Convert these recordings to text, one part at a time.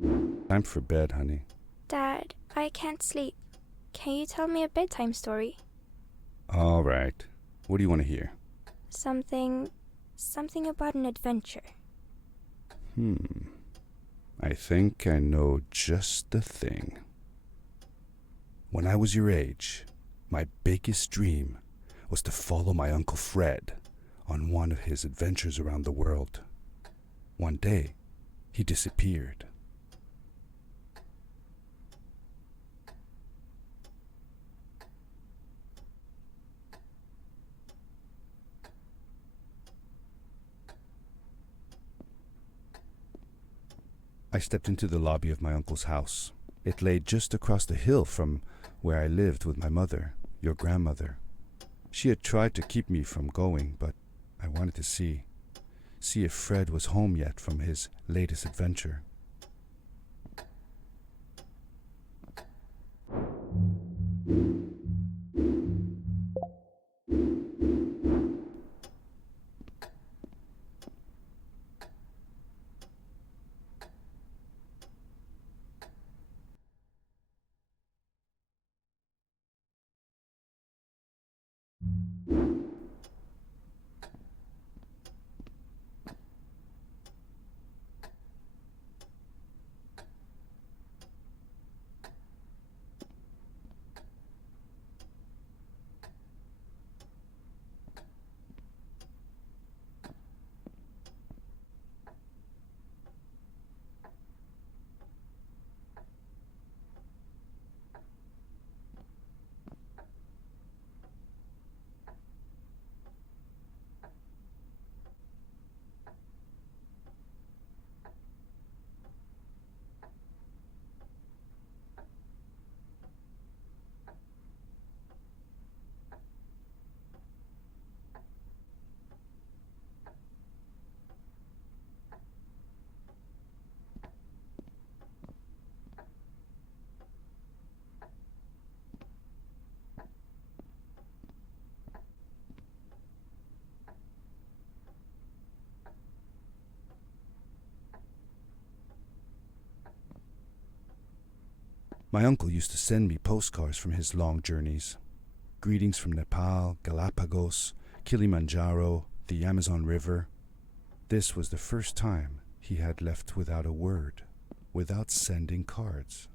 Time for bed, honey. Dad, I can't sleep. Can you tell me a bedtime story? All right. What do you want to hear? Something about an adventure. I think I know just the thing. When I was your age, my biggest dream was to follow my Uncle Fred on one of his adventures around the world. One day, he disappeared. I stepped into the lobby of my uncle's house. It lay just across the hill from where I lived with my mother, your grandmother. She had tried to keep me from going, but I wanted to see if Fred was home yet from his latest adventure. My uncle used to send me postcards from his long journeys. Greetings from Nepal, Galapagos, Kilimanjaro, the Amazon River. This was the first time he had left without a word, without sending cards.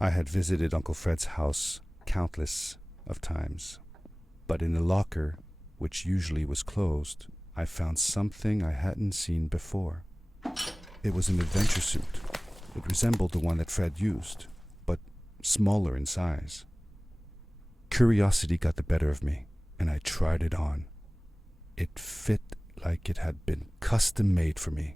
I had visited Uncle Fred's house countless of times, but in the locker, which usually was closed, I found something I hadn't seen before. It was an adventure suit. It resembled the one that Fred used, but smaller in size. Curiosity got the better of me, and I tried it on. It fit like it had been custom made for me.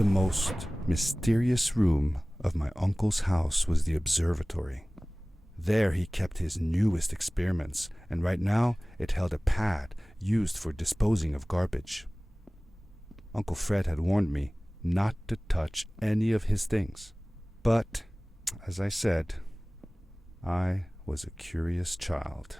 The most mysterious room of my uncle's house was the observatory. There he kept his newest experiments, and right now it held a pad used for disposing of garbage. Uncle Fred had warned me not to touch any of his things. But, as I said, I was a curious child.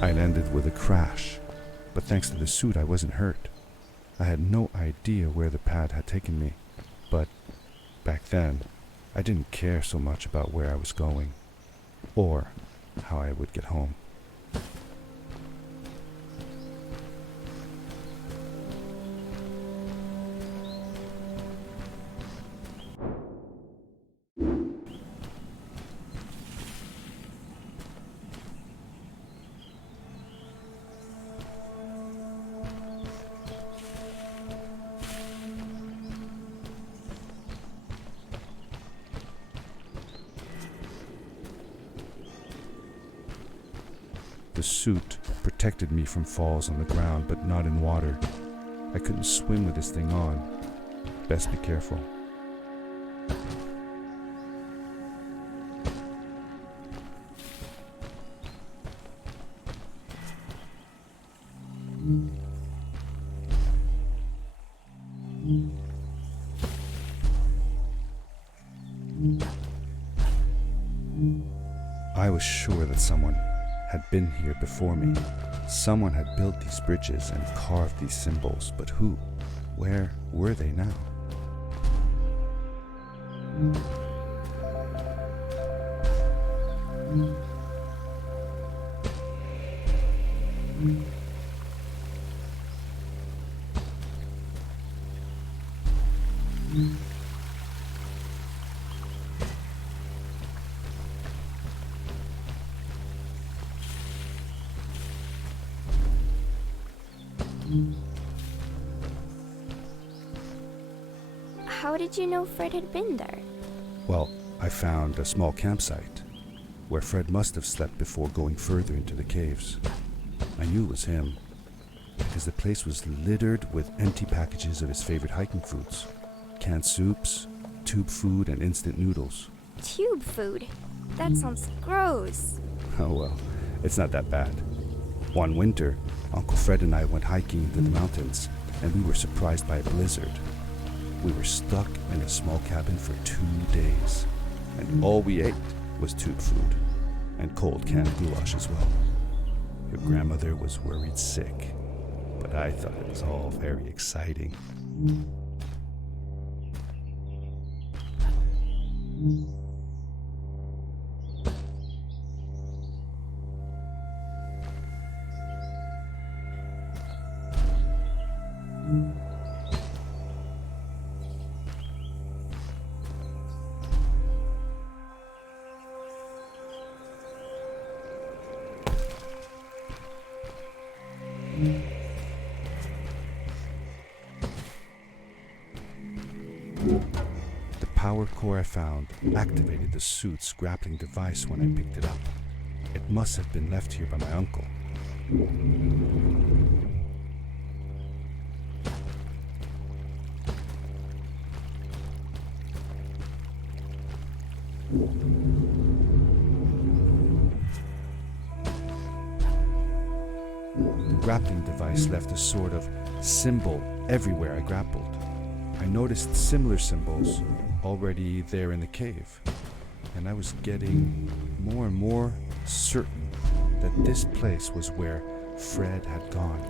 I landed with a crash, but thanks to the suit I wasn't hurt. I had no idea where the pad had taken me, but back then I didn't care so much about where I was going, or how I would get home. The suit protected me from falls on the ground, but not in water. I couldn't swim with this thing on. Best be careful. I was sure that someone had been here before me. Someone had built these bridges and carved these symbols, but who? Where were they now? How did you know Fred had been there? Well, I found a small campsite where Fred must have slept before going further into the caves. I knew it was him because the place was littered with empty packages of his favorite hiking foods. Canned soups, tube food, and instant noodles. Tube food? That sounds gross. Oh well, it's not that bad. One winter, Uncle Fred and I went hiking into the mountains, and we were surprised by a blizzard. We were stuck in a small cabin for 2 days, and all we ate was tube food, and cold canned goulash as well. Your grandmother was worried sick, but I thought it was all very exciting. The power core I found activated the suit's grappling device when I picked it up. It must have been left here by my uncle. grappling device left a sort of symbol everywhere I grappled. I noticed similar symbols already there in the cave, and I was getting more and more certain that this place was where Fred had gone.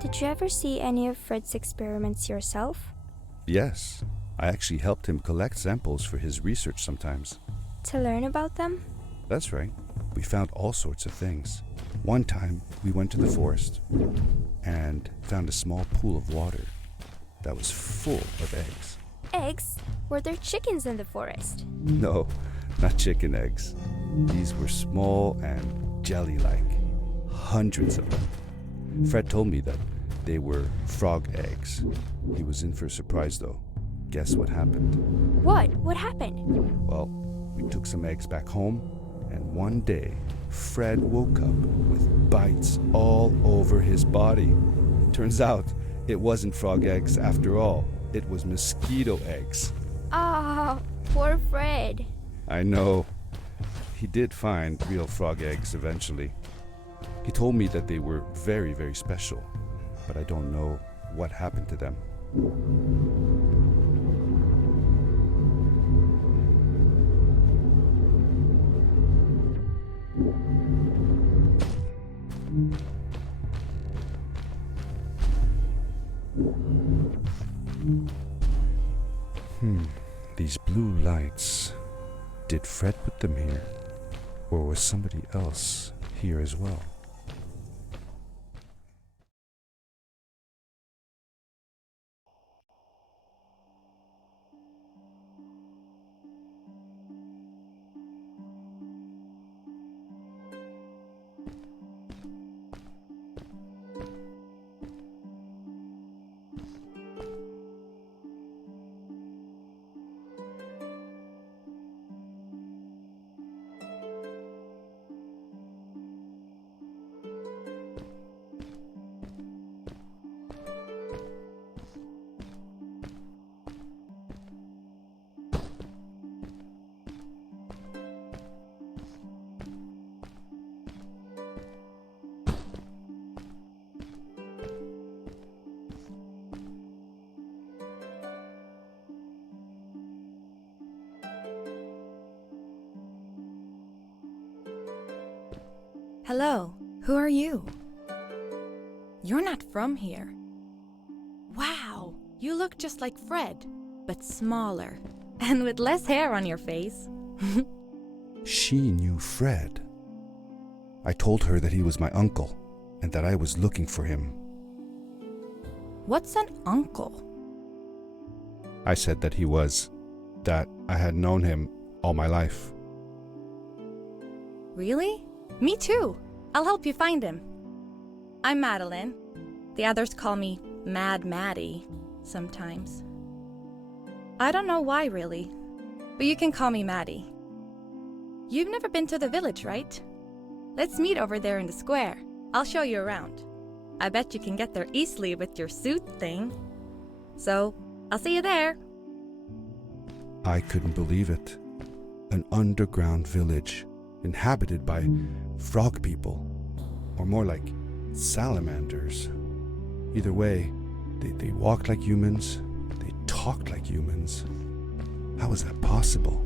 Did you ever see any of Fred's experiments yourself? Yes, I actually helped him collect samples for his research sometimes. To learn about them? That's right. We found all sorts of things. One time, we went to the forest and found a small pool of water that was full of eggs. Eggs? Were there chickens in the forest? No, not chicken eggs. These were small and jelly-like. Hundreds of them. Fred told me that they were frog eggs. He was in for a surprise though. Guess what happened? What? What happened? Well, we took some eggs back home, and one day, Fred woke up with bites all over his body. Turns out, it wasn't frog eggs after all. It was mosquito eggs. Ah, poor Fred. I know. He did find real frog eggs eventually. He told me that they were very, very special, but I don't know what happened to them. These blue lights. Did Fred put them here? Or was somebody else here as well? Hello, who are you? You're not from here. Wow, you look just like Fred, but smaller, and with less hair on your face. She knew Fred. I told her that he was my uncle and that I was looking for him. What's an uncle? I said that he was, that I had known him all my life. Really? Me too. I'll help you find him. I'm Madeline. The others call me Mad Maddie sometimes. I don't know why really, but you can call me Maddie. You've never been to the village, right? Let's meet over there in the square. I'll show you around. I bet you can get there easily with your suit thing. So, I'll see you there. I couldn't believe it. An underground village inhabited by frog people, or more like salamanders. Either way, they walked like humans, they talked like humans. How was that possible?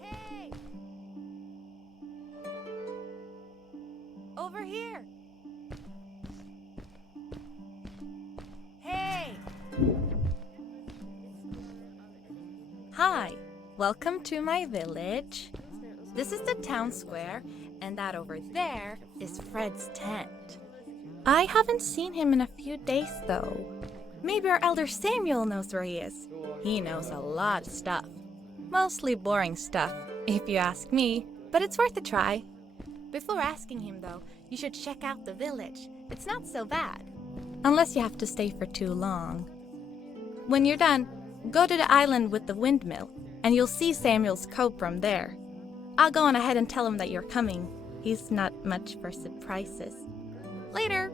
Hey! Over here! Hey! Hi, welcome to my village. This is the town square, and that over there is Fred's tent. I haven't seen him in a few days, though. Maybe our elder Samuel knows where he is. He knows a lot of stuff. Mostly boring stuff, if you ask me, but it's worth a try. Before asking him, though, you should check out the village. It's not so bad. Unless you have to stay for too long. When you're done, go to the island with the windmill, and you'll see Samuel's cove from there. I'll go on ahead and tell him that you're coming. He's not much for surprises. Later!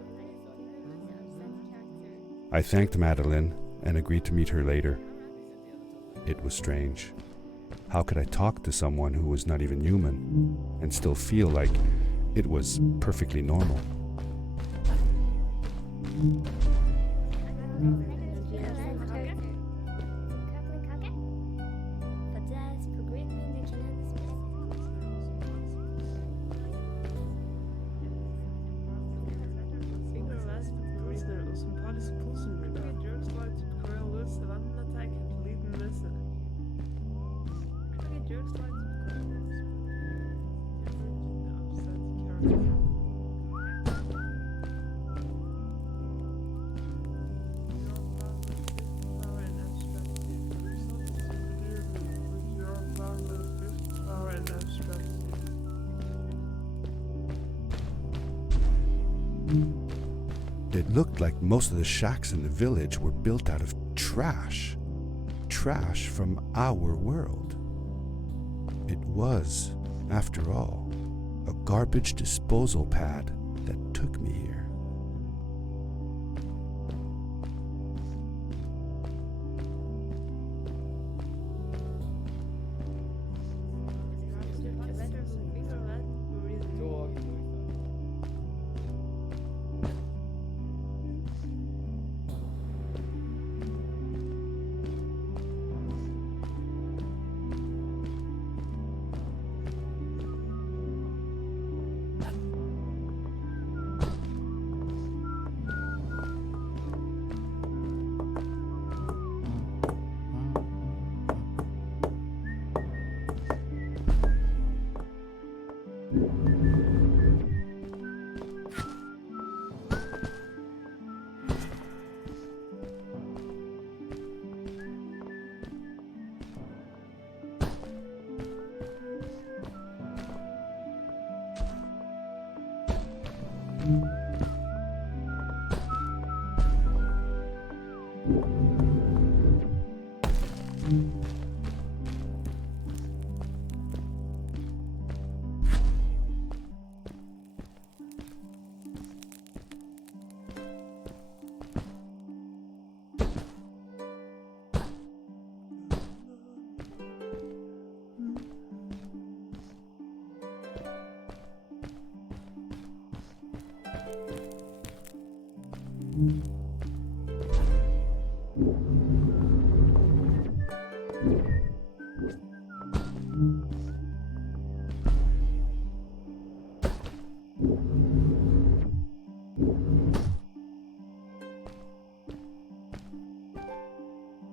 I thanked Madeline and agreed to meet her later. It was strange. How could I talk to someone who was not even human and still feel like it was perfectly normal? It looked like most of the shacks in the village were built out of trash. Trash from our world. It was, after all, a garbage disposal pad that took me here.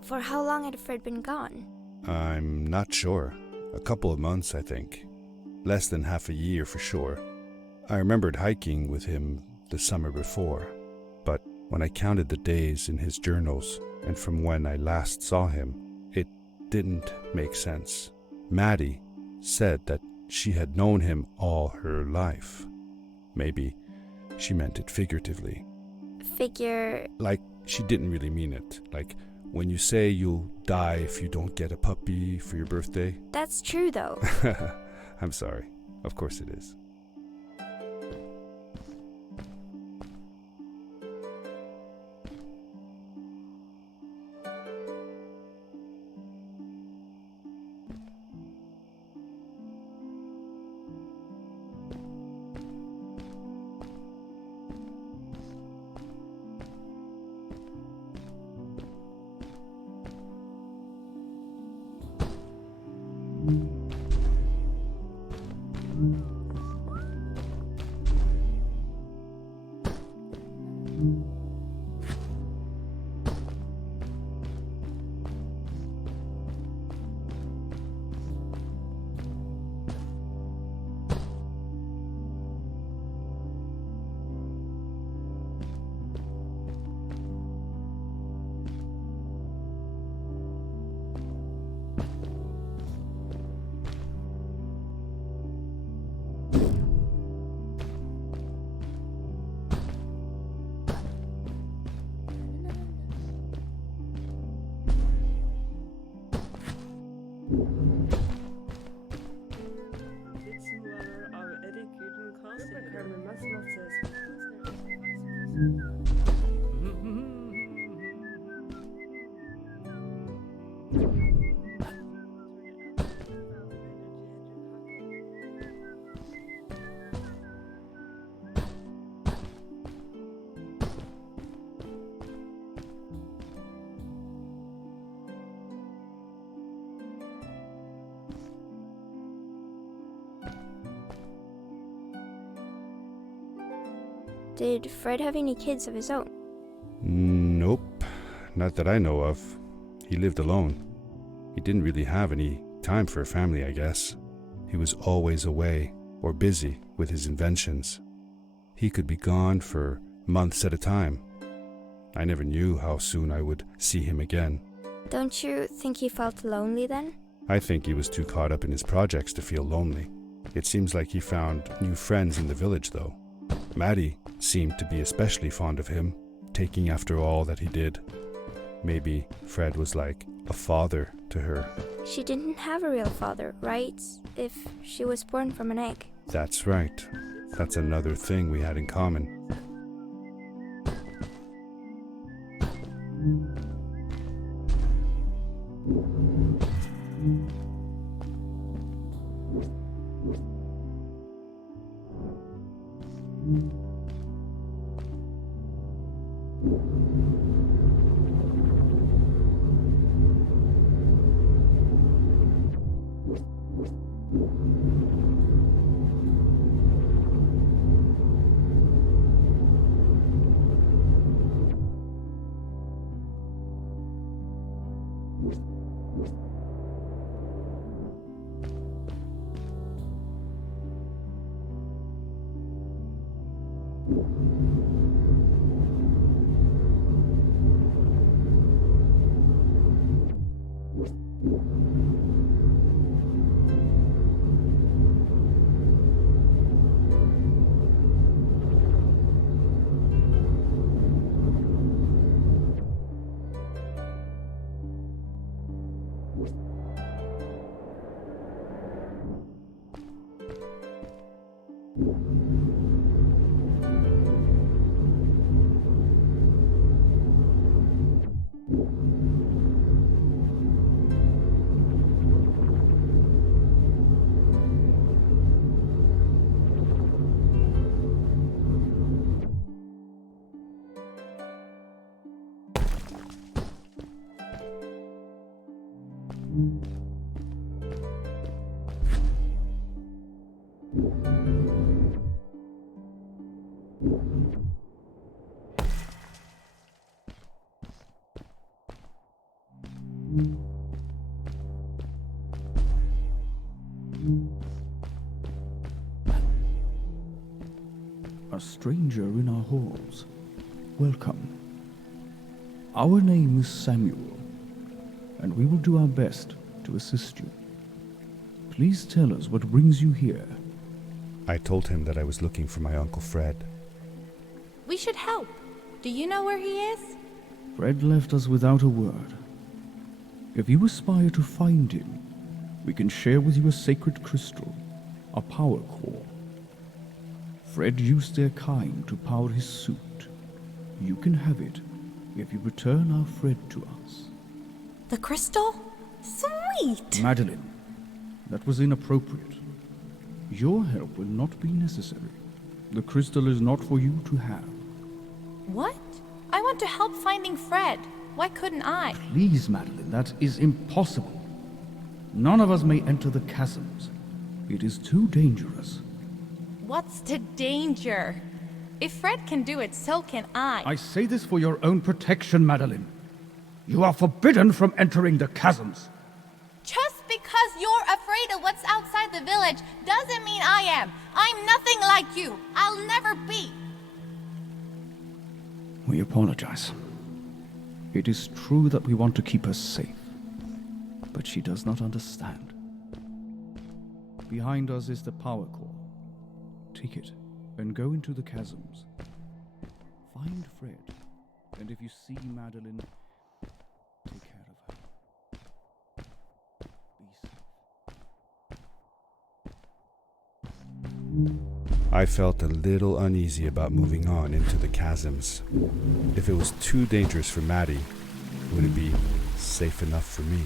For how long had Fred been gone? I'm not sure. A couple of months, I think. Less than half a year for sure. I remembered hiking with him the summer before, but when I counted the days in his journals and from when I last saw him, it didn't make sense. Maddie said that she had known him all her life. Maybe she meant it figuratively. Figure. Like she didn't really mean it. Like when you say you'll die if you don't get a puppy for your birthday. That's true, though. I'm sorry. Of course it is. Did Fred have any kids of his own? Nope, not that I know of. He lived alone. He didn't really have any time for a family, I guess. He was always away or busy with his inventions. He could be gone for months at a time. I never knew how soon I would see him again. Don't you think he felt lonely then? I think he was too caught up in his projects to feel lonely. It seems like he found new friends in the village, though. Maddie seemed to be especially fond of him, taking after all that he did. Maybe Fred was like a father to her. She didn't have a real father, right? If she was born from an egg. That's right. That's another thing we had in common. A stranger in our halls. Welcome. Our name is Samuel, and we will do our best to assist you. Please tell us what brings you here. I told him that I was looking for my Uncle Fred. We should help. Do you know where he is? Fred left us without a word. If you aspire to find him, we can share with you a sacred crystal, a power core. Fred used their kind to power his suit. You can have it if you return our Fred to us. The crystal? Sweet! Madeline, that was inappropriate. Your help will not be necessary. The crystal is not for you to have. What? I want to help finding Fred. Why couldn't I? Please, Madeline, that is impossible. None of us may enter the chasms. It is too dangerous. What's the danger? If Fred can do it, so can I. I say this for your own protection, Madeline. You are forbidden from entering the chasms. Just because you're afraid of what's outside the village doesn't mean I am. I'm nothing like you. I'll never be. We apologize. It is true that we want to keep her safe, but she does not understand. Behind us is the power core. Take it and go into the chasms. Find Fred, and if you see Madeline, take care of her. Be safe. I felt a little uneasy about moving on into the chasms. If it was too dangerous for Maddie, would it be safe enough for me?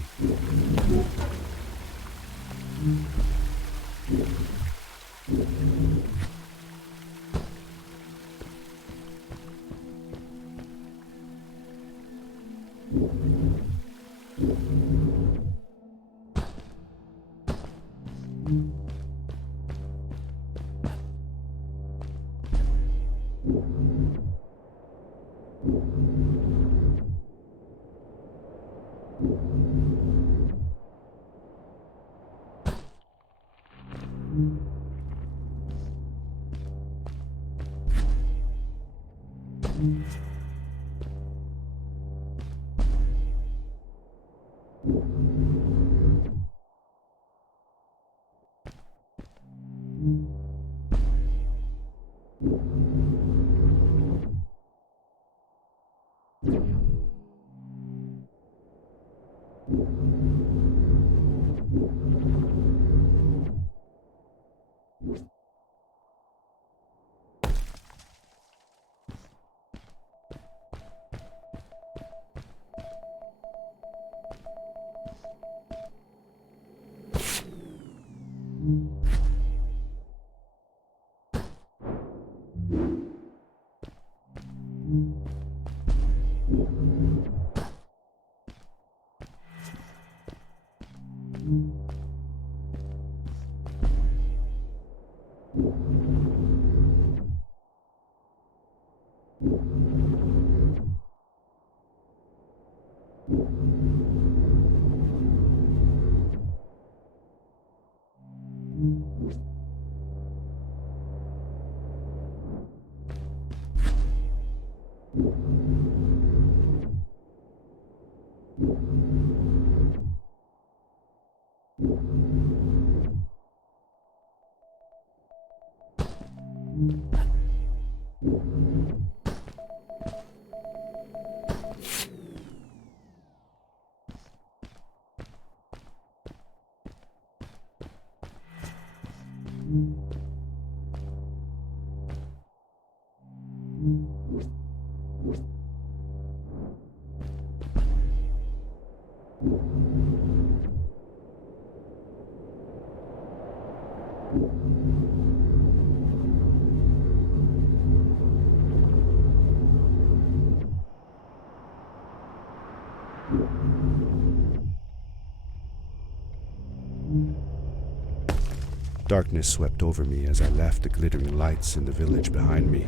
Darkness swept over me as I left the glittering lights in the village behind me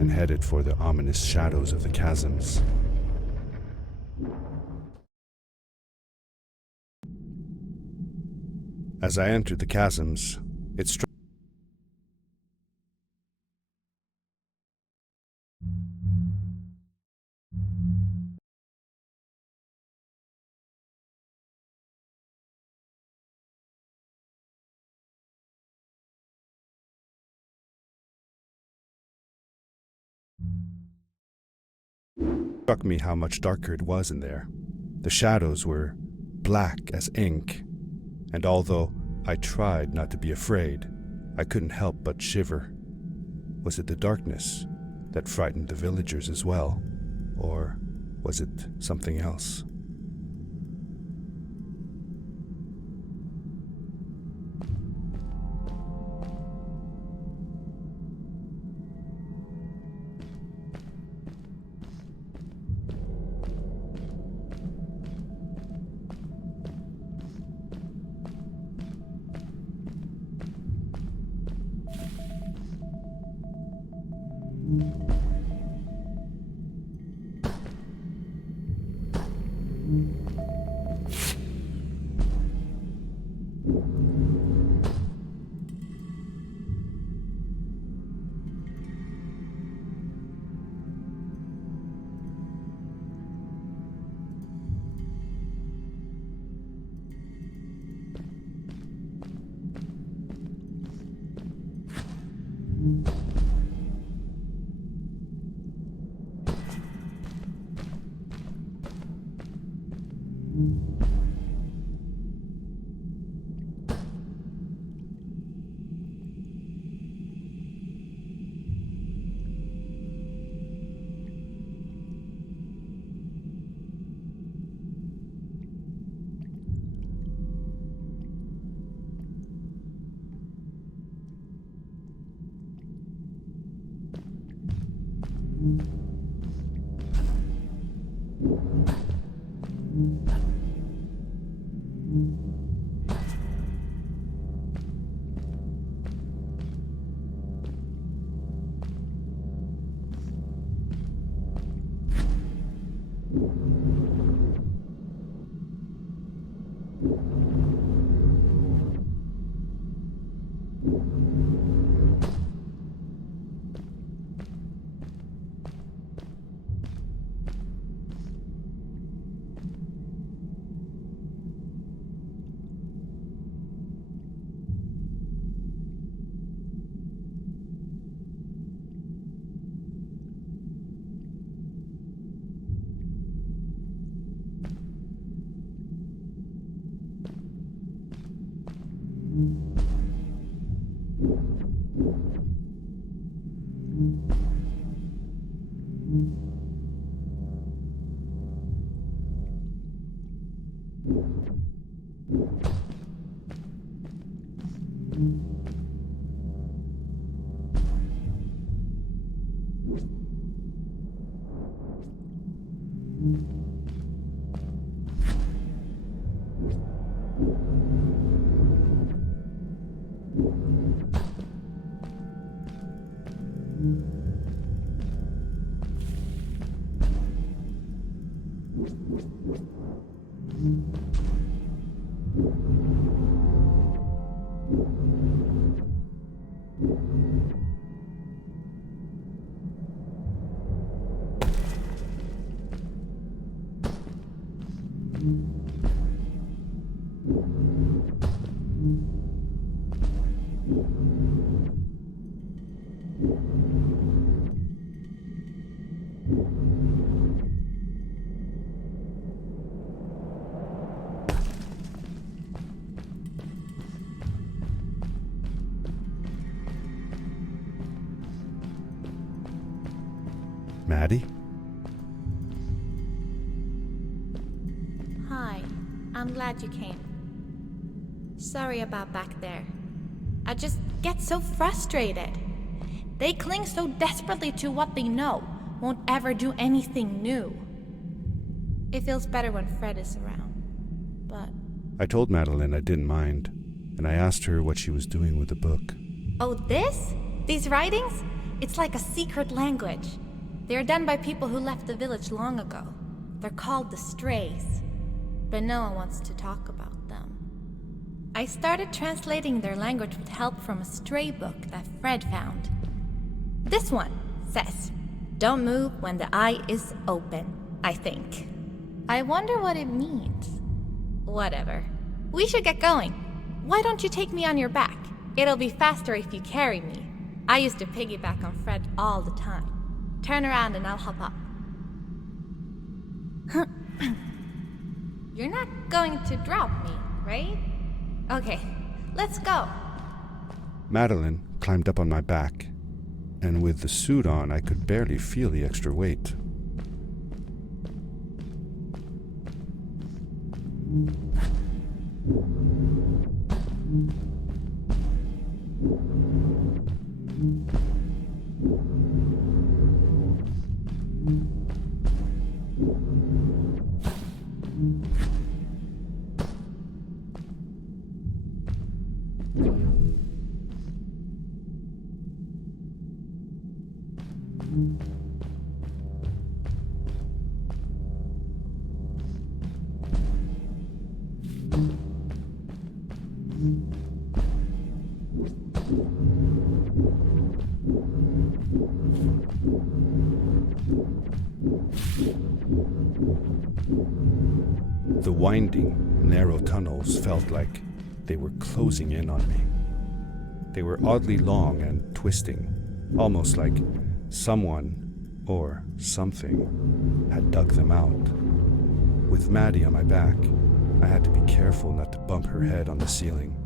and headed for the ominous shadows of the chasms. As I entered the chasms, it struck struck me how much darker it was in there. The shadows were black as ink, and although I tried not to be afraid, I couldn't help but shiver. Was it the darkness that frightened the villagers as well, or was it something else? Maddie? Hi, I'm glad you came. Sorry about back there. I just get so frustrated. They cling so desperately to what they know, won't ever do anything new. It feels better when Fred is around, but... I told Madeline I didn't mind, and I asked her what she was doing with the book. Oh, this? These writings? It's like a secret language. They are done by people who left the village long ago. They're called the Strays, but no one wants to talk about them. I started translating their language with help from a stray book that Fred found. This one says, "Don't move when the eye is open," I think. I wonder what it means. Whatever. We should get going. Why don't you take me on your back? It'll be faster if you carry me. I used to piggyback on Fred all the time. Turn around and I'll hop up. You're not going to drop me, right? Okay, let's go. Madeline climbed up on my back, and with the suit on, I could barely feel the extra weight. The winding, narrow tunnels felt like they were closing in on me. They were oddly long and twisting, almost like someone or something had dug them out. With Maddie on my back, I had to be careful not to bump her head on the ceiling.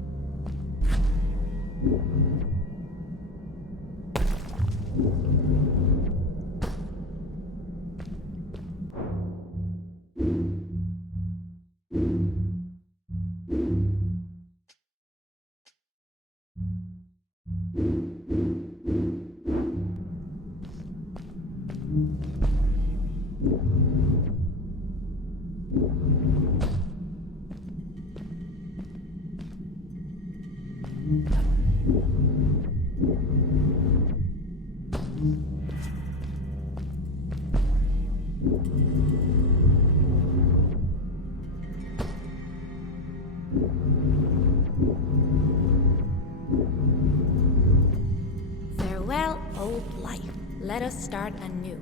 Farewell, old life. Let us start anew.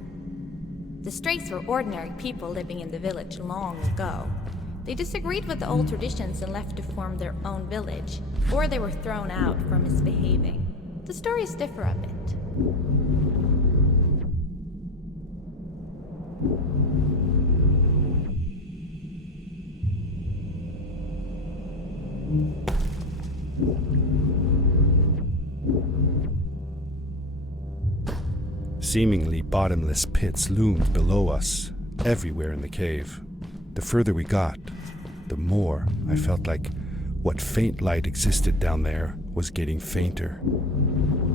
The Strays were ordinary people living in the village long ago. They disagreed with the old traditions and left to form their own village, or they were thrown out for misbehaving. The stories differ a bit. Seemingly bottomless pits loomed below us, everywhere in the cave. The further we got, the more I felt like what faint light existed down there was getting fainter.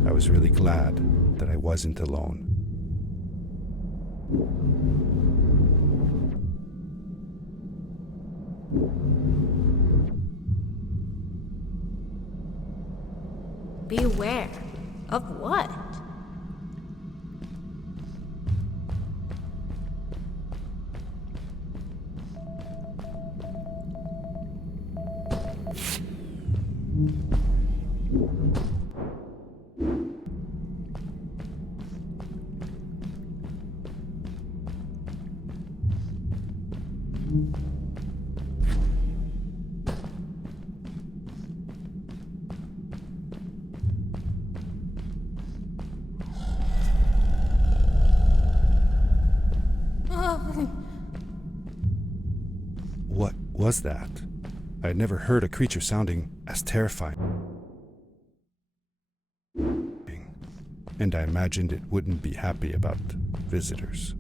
I was really glad that I wasn't alone. Beware. Of what? What was that? I had never heard a creature sounding as terrifying. And I imagined it wouldn't be happy about visitors.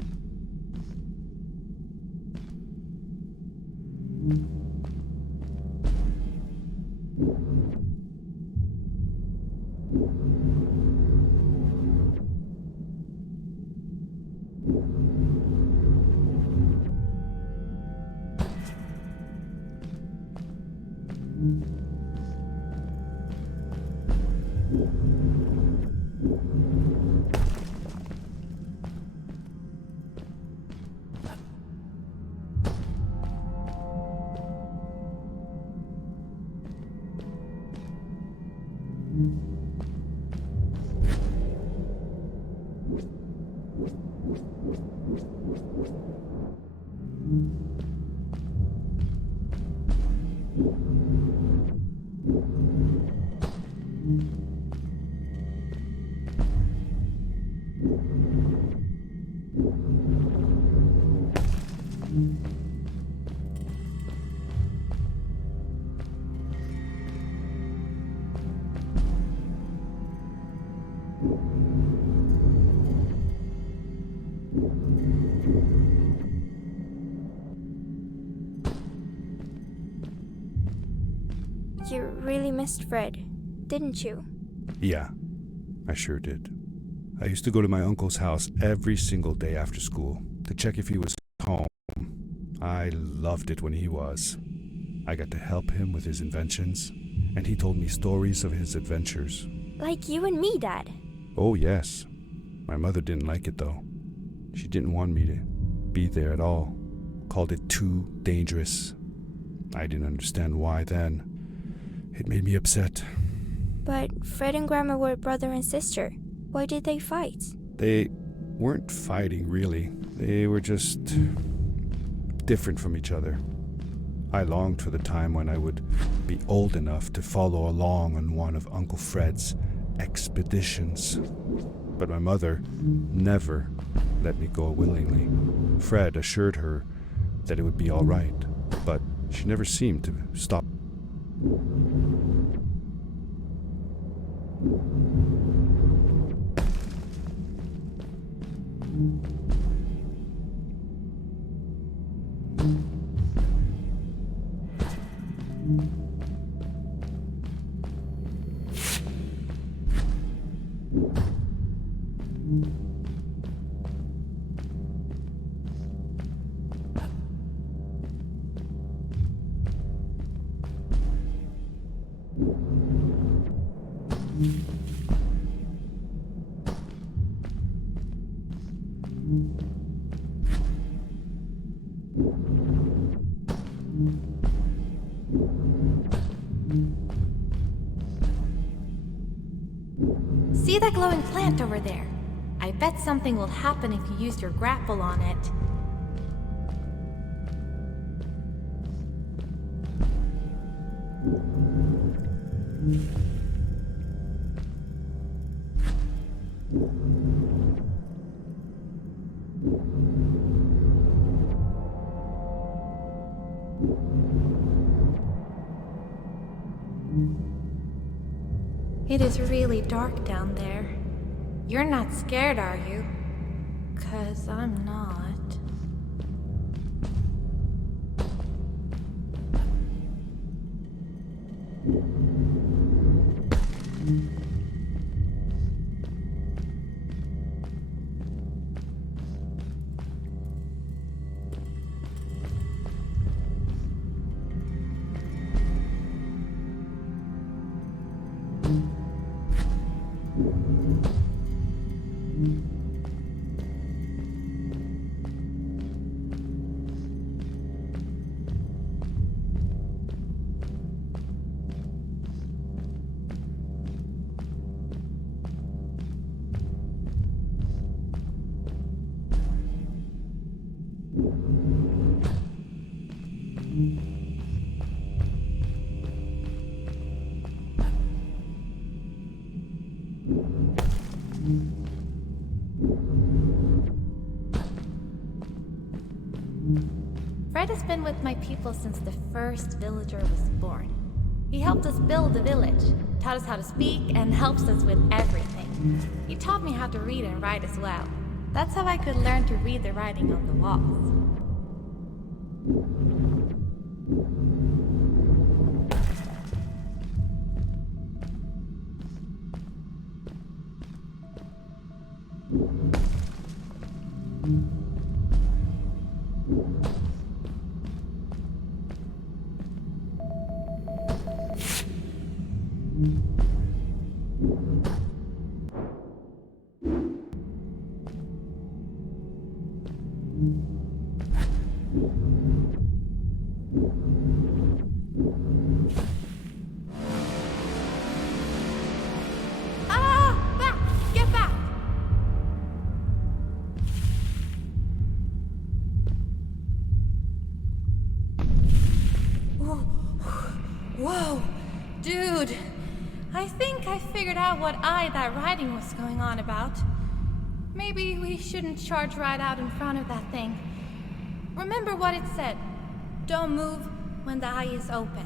You really missed Fred, didn't you? Yeah, I sure did. I used to go to my uncle's house every single day after school to check if he was home. I loved it when he was. I got to help him with his inventions, and he told me stories of his adventures. Like you and me, Dad. Oh, yes. My mother didn't like it, though. She didn't want me to be there at all. Called it too dangerous. I didn't understand why then. It made me upset. But Fred and Grandma were brother and sister. Why did they fight? They weren't fighting, really. They were just different from each other. I longed for the time when I would be old enough to follow along on one of Uncle Fred's expeditions. But my mother never let me go willingly. Fred assured her that it would be all right, but she never seemed to stop. See that glowing plant over there? I bet something will happen if you use your grapple on it. It is really dark down there. You're not scared, are you? 'Cause I'm not. Fred has been with my people since the first villager was born. He helped us build the village, taught us how to speak, and helps us with everything. He taught me how to read and write as well. That's how I could learn to read the writing on the walls. Whoa, dude. I think I figured out what that writing was going on about. Maybe we shouldn't charge right out in front of that thing. Remember what it said. Don't move when the eye is open.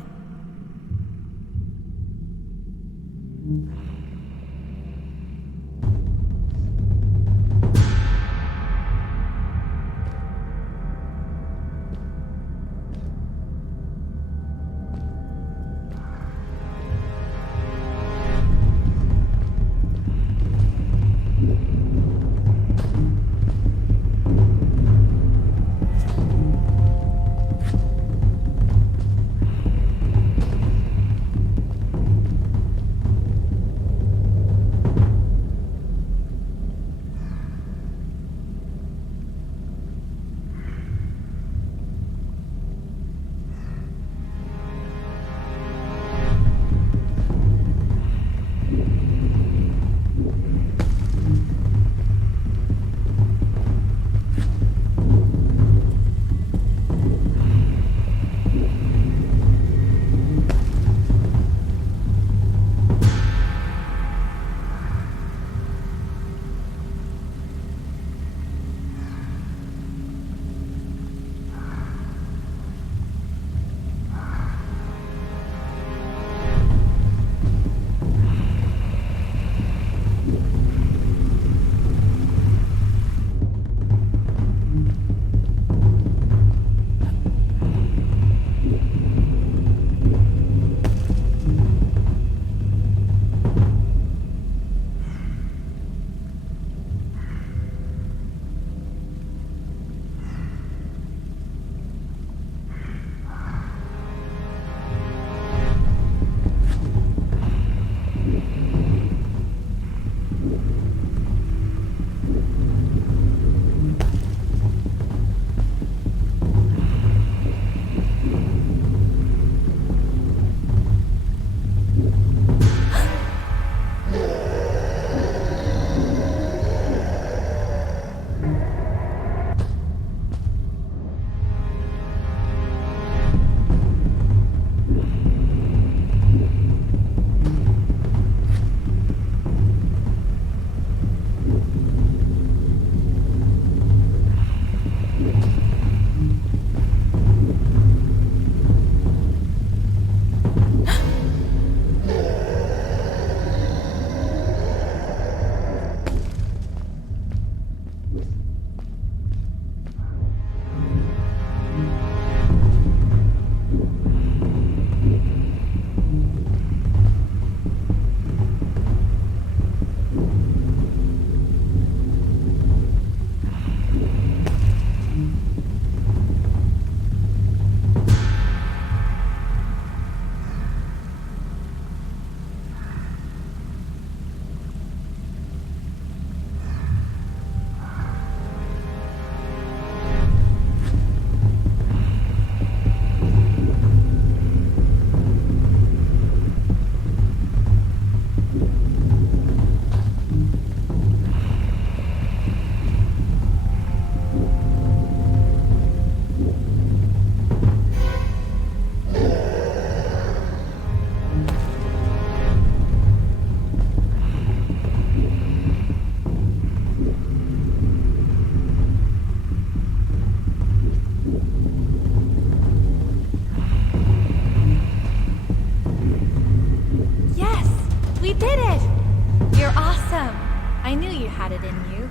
had it in you.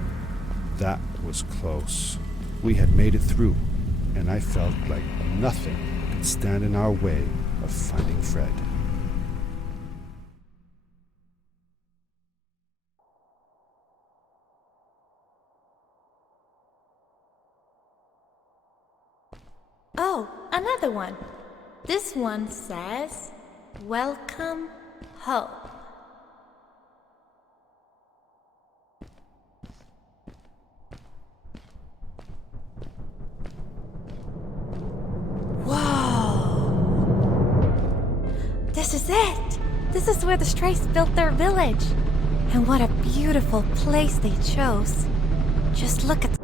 That was close. We had made it through, and I felt like nothing could stand in our way of finding Fred. Oh, another one. This one says, "Welcome home." This is it! This is where the Strays built their village. And what a beautiful place they chose. Just look at